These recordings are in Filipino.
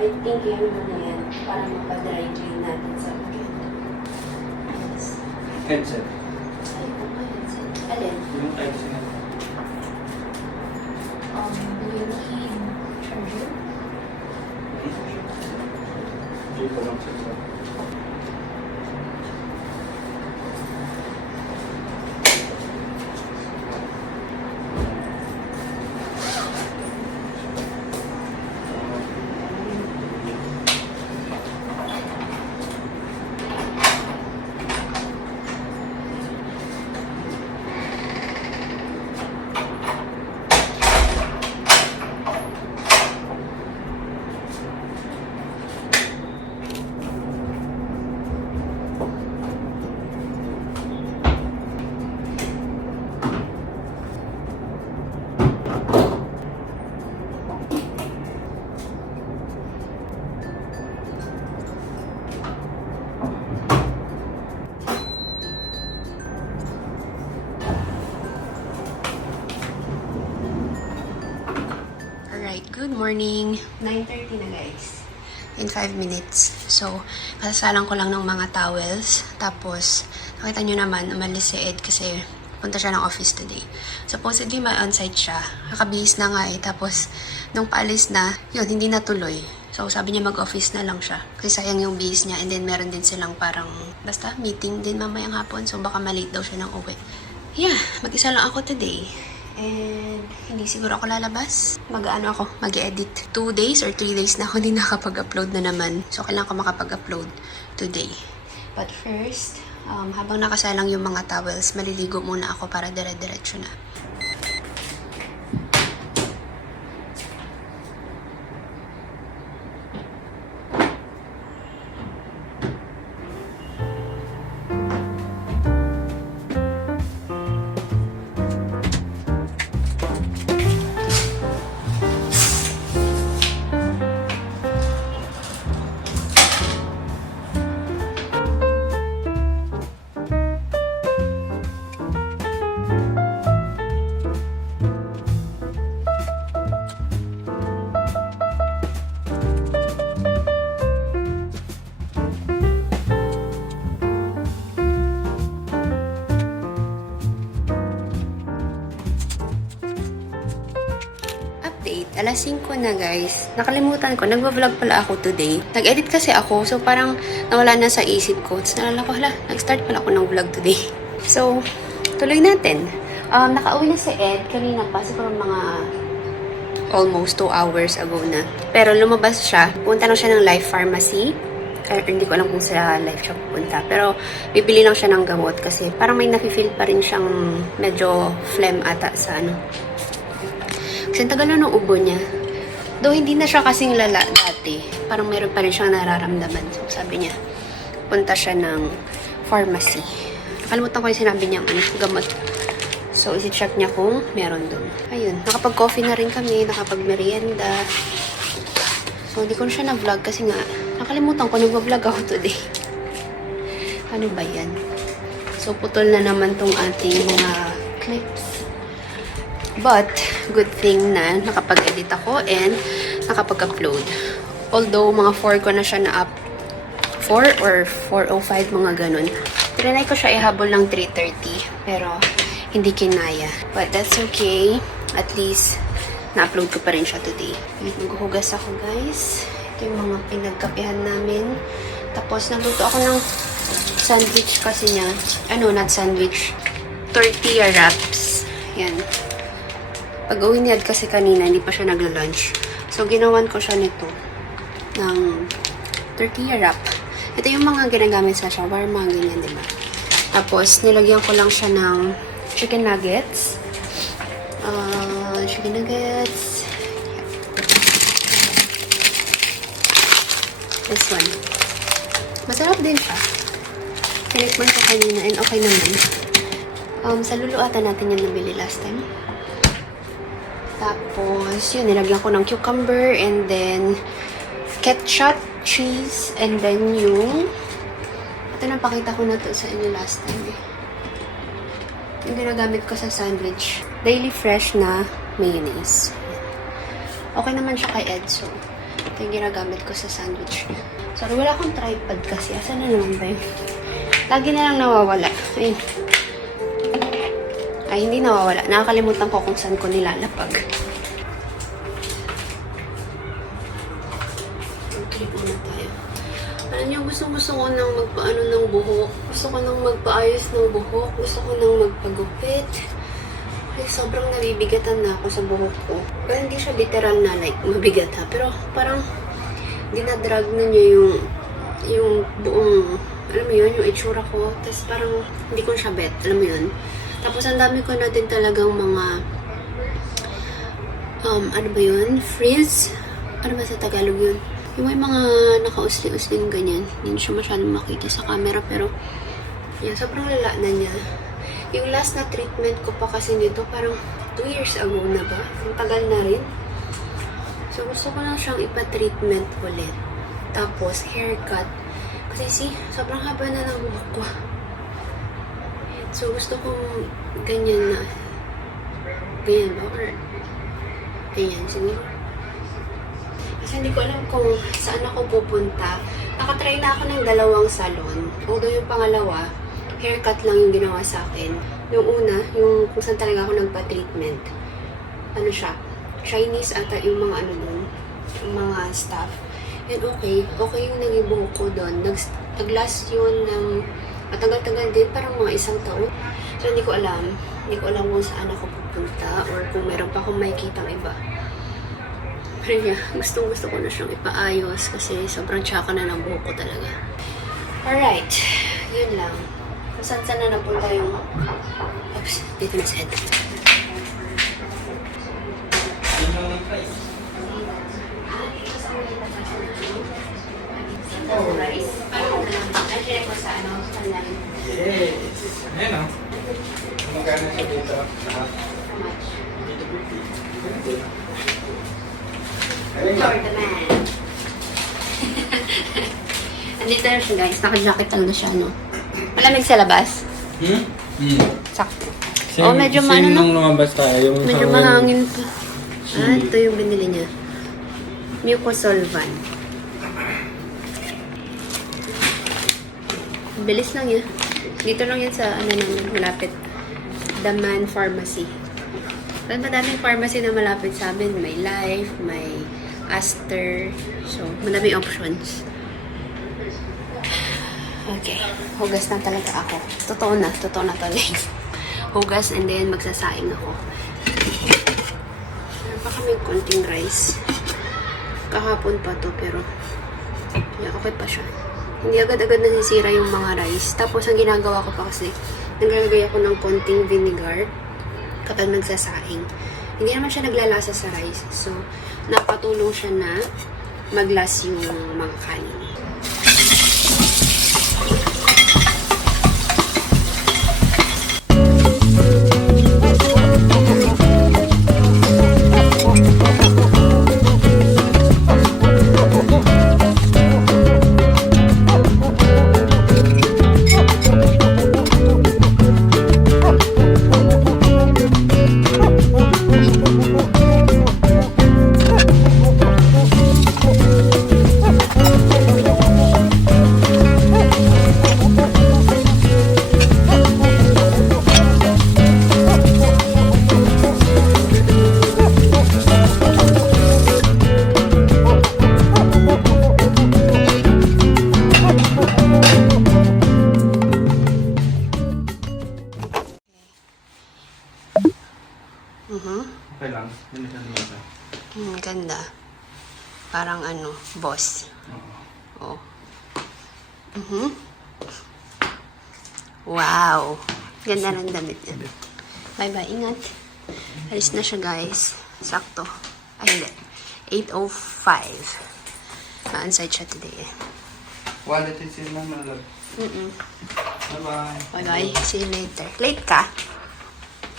I think yan muna yan para mapadry clean natin sa weekend. Yes. Headset. Ay, ano headset? Alin? Yung type C na. Do you need charger? Hindi ko lang sa. Alright, good morning. 9:30 na guys. In 5 minutes. So, kasasalang ko lang ng mga towels. Tapos, nakita nyo naman, umalis si Ed kasi punta siya ng office today. Supposedly, may on-site siya. Kakabihis na nga eh. Tapos, nung paalis na, yun, hindi natuloy. So, sabi niya mag-office na lang siya. Kasi sayang yung bihis niya. And then, meron din silang parang, basta, meeting din mamayang hapon. So, baka malate daw siya ng uwi. Yeah, mag-isa lang ako today. And hindi siguro ako lalabas. Mag-ano ako, mag-edit. 2 days or 3 days na ako hindi nakapag-upload na naman. So, kailangan ko makapag-upload today. But first, habang nakasalang yung mga towels, maliligo muna ako para dire-diretso na. Alas 5 na guys. Nakalimutan ko, nagva-vlog pala ako today. Nag-edit kasi ako, so parang nawala na sa isip ko. Tapos nalala ko, nag-start pala ako ng vlog today. So, tuloy natin. Nakauwi na si Ed kanina pa, siguro mga almost 2 hours ago na. Pero lumabas siya, punta lang siya ng Life Pharmacy. Hindi ko alam kung sa Life siya pupunta. Pero bibili lang siya ng gamot kasi parang may nafe-feel pa rin siyang medyo phlegm ata sa ano. Kasi tagal na ng ubo niya. Though hindi na siya kasing lala dati. Parang meron pa rin siyang nararamdaman. So sabi niya, punta siya ng pharmacy. Nakalimutan ko yung sinabi niya, gamot. So isi-check niya kung meron doon. Ayun, nakapag-coffee na rin kami, nakapag-merienda. So hindi ko na siya na-vlog kasi nga, nakalimutan ko, nag-vlog ako today. Ano ba yan? So putol na naman tong ating mga clips. But, good thing na nakapag-edit ako and nakapag-upload. Although, mga 4 ko na siya na-up. 4 or 4:05, mga ganun. Trinay ko siya ihabol ng 3:30. Pero, hindi kinaya. But that's okay. At least, na-upload ko pa rin siya today. Maghuhugas ako, guys. Ito yung mga pinagkapihan namin. Tapos, nagluto ako ng sandwich kasi niya. Ano, not sandwich. Tortilla wraps. Yan. Pag-uwi niya kasi kanina, hindi pa siya nagla-lunch. So, ginawan ko siya nito ng tortilla wrap. Ito yung mga ginagamit sa shawarma, ganyan, diba? Tapos, nilagyan ko lang siya ng chicken nuggets. Chicken nuggets. This one. Masarap din siya. Tinikman ko kanina and okay naman. Sa luluatan natin yung nabili last time. Tapos, yun, nilagyan ko ng cucumber and then ketchup, cheese, and then yung ito, napakita ko na to sa inyo last time eh. Yung ginagamit ko sa sandwich. Daily fresh na mayonnaise. Okay naman siya kay Ed, so Ito yung ginagamit ko sa sandwich. Sorry, wala akong tripod kasi. Asan na naman ba yun? Lagi na lang nawawala. Ayun. Ay, hindi nawawala. Nakakalimutan ko kung saan ko nilalapag. Okay, muna tayo. Alam niyo, gusto ko nang magpaano ng buhok. Gusto ko nang magpaayos ng buhok. Gusto ko nang magpagupit. Ay, sobrang nabibigatan na ako sa buhok ko. Pero hindi siya literal na like mabigat ha. Pero parang dinadrag na niya yung buong, alam mo yun, yung itsura ko. Tapos parang hindi ko siya bet. Alam mo yun? Tapos ang dami ko na din talagang mga ano ba yun? Frizz? Ano ba sa Tagalog yun? Yung may mga nakausli-usling ganyan. Hindi siya masyadong makita sa camera pero yan, sobrang lala na niya. Yung last na treatment ko pa kasi nito parang 2 years ago na ba? Ang tagal na rin. So gusto ko na siyang ipa-treatment ulit. Tapos haircut. Kasi see, sobrang haba na ng buhok ko. So gusto kong ganyan na. Ganyan ba? Or ganyan siguro. Kasi hindi ko alam kung saan ako pupunta. Nakatry na ako ng 2 salon. Although yung pangalawa, haircut lang yung ginawa sa akin. Yung una, yung kung saan talaga ako nagpa-treatment. Ano siya? Chinese ata yung mga ano dun. Yung mga staff. And okay yung naging buhok ko dun. Nag-last yun ng matagal-tagal din. Parang mga 1 taon. So hindi ko alam. Hindi ko alam kung saan ako pupunta or kung meron pa akong makikitang iba. Pero yeah, gustong-gusto ko na siyang ipaayos kasi sobrang tsaka na ng buhok ko talaga. Alright. Yun lang. Kung saan na napunta yung... Oops, dito na sa head. Rice. Paano na lang? Nandiyan ko sa ano? Online. Yes! Ayan o. Magkano siya dito? How much? Ayan For the man. Andito na siya guys. Naka-jacket talaga siya, no? Malamig sa labas. Sakto. Oh, medyo same ano na. nung lumabas tayo. Yung Medyo sa- mahangin pa. Ah, ito yung binili niya. Mucosolvan. Bilis lang yun. Dito lang yan sa, ano naman, malapit. Daman Pharmacy. Pero madaming pharmacy na malapit sa amin. May Life, may Aster. So, madaming options. Okay. Hugas na talaga ako. Totoo na talaga. Hugas and then magsasaing ako. Meron pa kami konting rice. Kahapon pa to pero yeah, okay pa siya. Hindi agad-agad nasisira yung mga rice. Tapos ang ginagawa ko pa kasi naglalagay ako ng konting vinegar kapag nagsasaing. Hindi naman siya naglalasa sa rice. So, napatulong siya na maglas yung mga kanin. Okay lang. Yun na siya. Ganda. Parang ano, boss. Oh. Wow. Ganda ng damit niya. Bye-bye. Ingat. Alis na siya, guys. Sakto. Ay, hindi. 8:05. On-site siya today. Wallet is in lang malag. Bye-bye. Bye-bye. See you later. Late ka?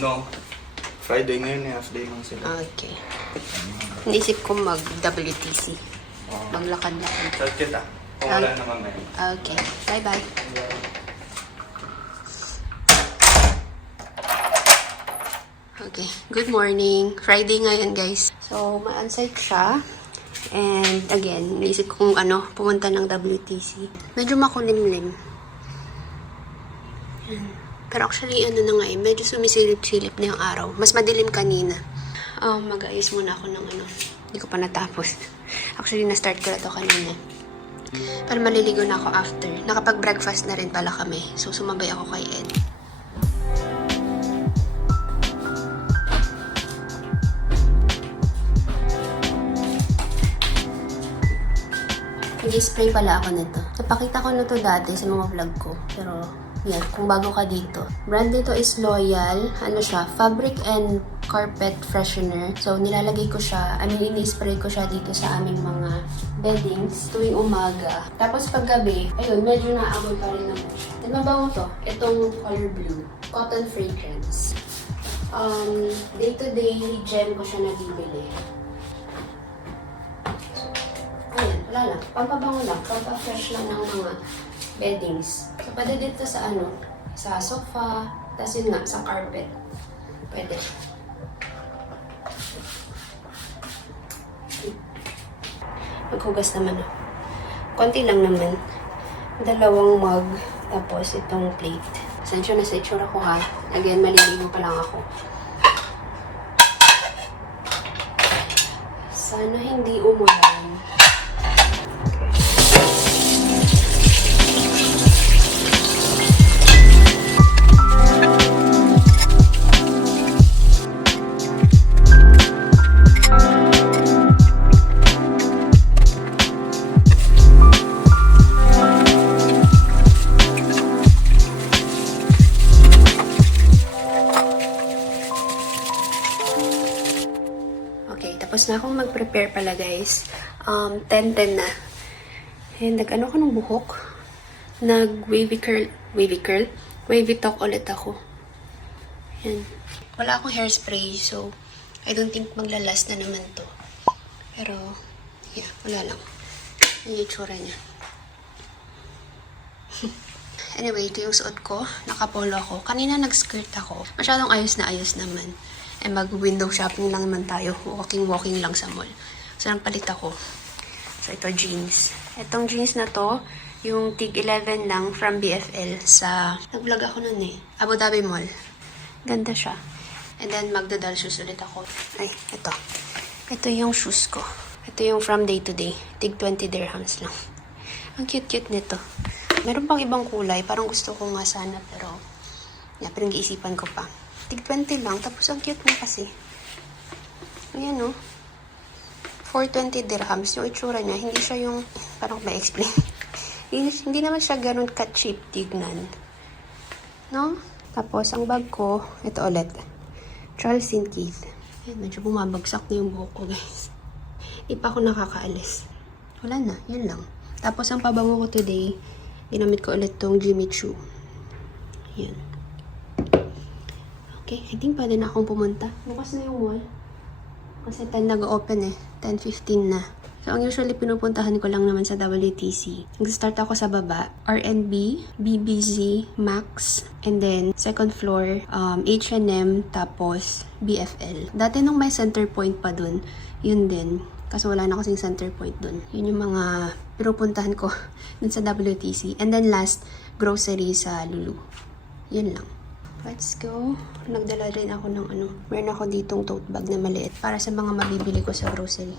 No. Friday ngayon, half day lang sila. Okay. Naisip ko mag-WTC. Maglakad-lakad. Chat kita. Kung wala na mamaya. Okay. Bye-bye. Okay. Good morning. Friday ngayon, guys. So, ma-onsite siya. And again, naisip ko kung pumunta ng WTC. Medyo makulimlim. Yan. Pero actually, medyo sumisilip-silip na yung araw. Mas madilim kanina. Mag-ayos muna ako ng Hindi ko pa natapos. Actually, na-start ko na to kanina. Pero maliligo na ako after. Nakapag-breakfast na rin pala kami. So, sumabay ako kay Ed. Nag-spray pala ako nito. Napakita ko na to dati sa mga vlog ko. Pero, yan, kung bago ka dito. Brand nito is Loyal. Fabric and carpet freshener. So, nilalagay ko siya, ini-spray ko siya dito sa aming mga beddings tuwing umaga. Tapos paggabi, ayun, medyo naamoy pa rin naman siya. At mabango to, itong color blue. Cotton fragrance. Day-to-day gem ko siya nabibili. Ayan, wala lang. Pampabango lang. Pampa-fresh lang ng mga beddings. So, pwede dito sa sa sofa, tapos yun nga, sa carpet. Pwede. Maghugas naman ako. Konti lang naman. 2 mug, tapos itong plate. Pasensya na sa itsura ko ha. Again, maliligo pa lang ako. Sana hindi umulan. Tapos na akong mag-prepare pala guys. 10:10 na. And nag-ano ko ng buhok. Nag-wavy talk ulit ako. Yan. Wala akong hairspray, so I don't think maglalast na naman to. Pero, yeah, wala lang. Yung itsura niya. Anyway, ito yung suot ko. Nakapolo ako. Kanina nag-skirt ako. Masyadong ayos na ayos naman. Eh, mag-window shopping lang naman tayo. Walking lang sa mall. So, nagpalit ako. So, ito jeans. Itong jeans na to, yung tig 11 lang from BFL sa... Nag-vlog ako nun eh. Abu Dhabi Mall. Ganda siya. And then, magdadal shoes ulit ako. Ay, ito. Ito yung shoes ko. Ito yung from day to day. Tig 20 dirhams lang. Ang cute-cute nito. Meron pang ibang kulay. Parang gusto ko nga sana, pero... Yeah, pero nag-iisipan ko pa. Tig 20 lang, tapos ang cute na kasi. Ayan o. 420 dirhams. Yung itsura niya, hindi siya yung, parang ma-explain. hindi naman siya ganun ka-cheap tignan. No? Tapos, ang bag ko, ito ulit. Charles & Keith. Ayan, medyo bumabagsak na yung buhok ko, guys. Di pa ako nakakaalis. Wala na, yan lang. Tapos, ang pabango ko today, ginamit ko ulit tong Jimmy Choo. Yan. Okay, I think pwede na akong pumunta. Bukas na yung mall. Kasi 10 nag-open eh. 10:15 na. So, ang usually pinupuntahan ko lang naman sa WTC. Nag-start ako sa baba. R&B, BBZ, Max, and then second floor, H&M, tapos BFL. Dati nung may center point pa dun, yun din. Kasi wala na kasing center point dun. Yun yung mga pinupuntahan ko dun sa WTC. And then last, grocery sa Lulu. Yun lang. Let's go. Nagdala rin ako ng meron ako ditong tote bag na maliit para sa mga mabibili ko sa grocery.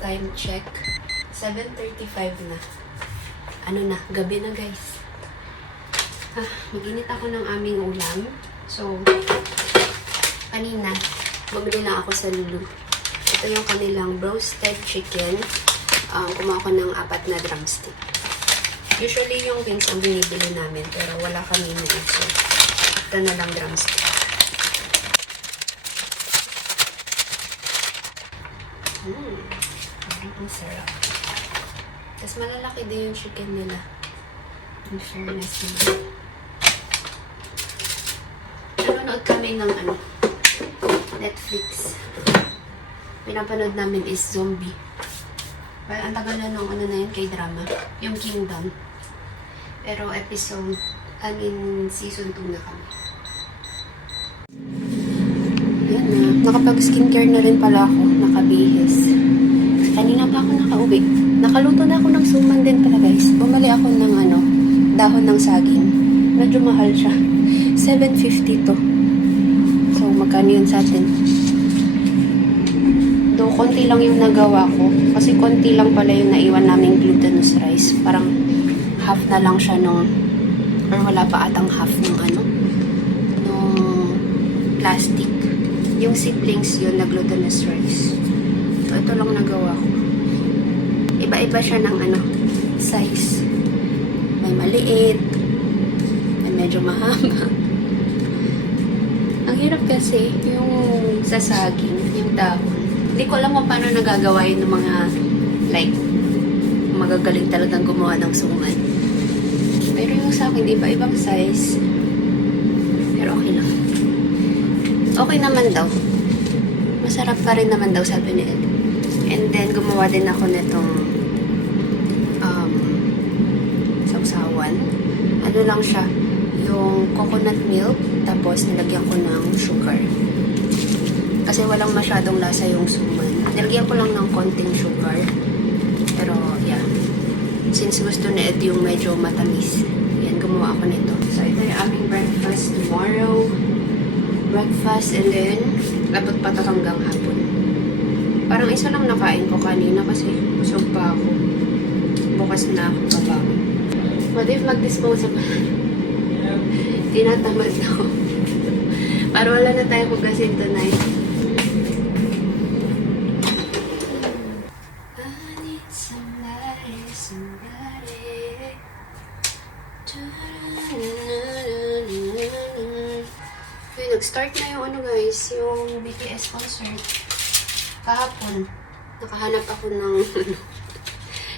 Time check. 7:35 na. ano na, gabi na guys. Mag-init ako ng aming ulam. So, kanina, bumili lang ako sa Lulu. Ito yung kanilang roasted chicken. Kumuha ko ng 4 na drumstick. Usually yung wings ang binibili namin, pero wala kami na so, ito na lang drumstick. Ang sarap. Tapos malalaki din yung chicken nila. In fairness nila. Nanonood kami ng Netflix. Pinapanood namin is Zombie. Well, ang tagal na nung na yun kay drama. Yung Kingdom. Pero season 2 na kami. Yan na. Nakapag-skincare na rin pala ako. Nakabihis. Kanina pa ako nakauwi. Nakaluto na ako ng suman din pala guys. Bumali ako ng dahon ng saging. Medyo mahal siya. 7.50 to. So, magkano yun sa atin? Do, konti lang yung nagawa ko. Kasi konti lang pala yung naiwan naming glutinous rice. Parang half na lang siya nung, or wala pa atang half nung nung plastic. Yung siblings yun na glutinous rice. So, ito lang nagawa ko. Iba-iba siya ng size. May maliit. May medyo mahaba. Ang hirap kasi, yung sa saging, yung dahon. Hindi ko alam kung paano nagagawa yun ng mga, magagaling talagang gumawa ng suman. Pero yung sa akin, iba-ibang size. Pero okay lang. Okay naman daw. Masarap pa rin naman daw, sabi ni Ed. And then, gumawa din ako nitong sausawan. Ano lang siya, yung coconut milk, tapos nilagyan ko ng sugar. Kasi walang masyadong lasa yung suman. Nilagyan ko lang ng konting sugar. Pero, yeah. Since gusto ni Ed yung medyo matamis, yan, gumawa ako nito. So, ito yung aming breakfast tomorrow. Breakfast, and then, labot pa ito hanggang hapon. Parang isa lang nakain ko kanina kasi busog pa ako. Bukas na ako kabago. What if mag-disposable? Tinatamad ako. Para wala na tayo hugasin tonight. I need somebody. Okay, nag-start na yung guys, yung BTS concert. Kahapon, nakahanap ako ng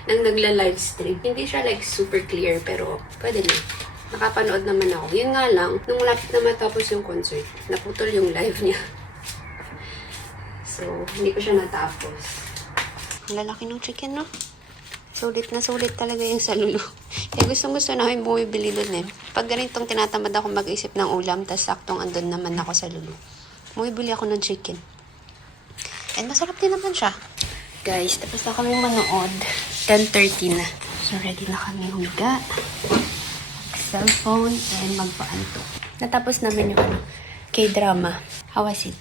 ng nagla-livestream. Hindi siya super clear, pero pwede na. Nakapanood naman ako. Yun nga lang, nung lapit na matapos yung concert, naputol yung live niya. So, hindi ko siya natapos. Ang lalaki ng chicken, no? Sulit na sulit talaga yung sa Lulu. Kaya gusto namin bumibili dun eh. Pag ganitong tinatamad ako mag-isip ng ulam, tas saktong andun naman ako sa Lulu. Bumibili ako ng chicken. And masarap din naman siya. Guys, tapos na kami manood. 10:30 na. So, ready na kami humiga. Cellphone and magpaanto. Natapos namin yung K-drama. How was it?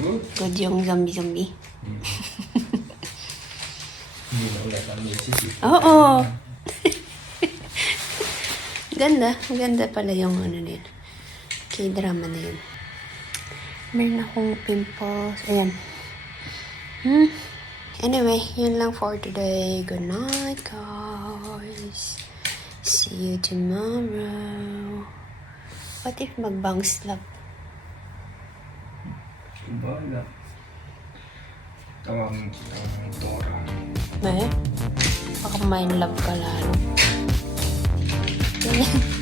Good. Good yung zombie. Hindi na ulit ang misis. Oo. Ganda. Ganda pala yung nila. K-drama na yun. Meron akong pimples. Ayan. Anyway, yun lang for today. Good night, guys. See you tomorrow. What if magbang slap? Bahala. Tawagin kita ng Dora. Eh? Baka mind love ka lalo. Ganyan.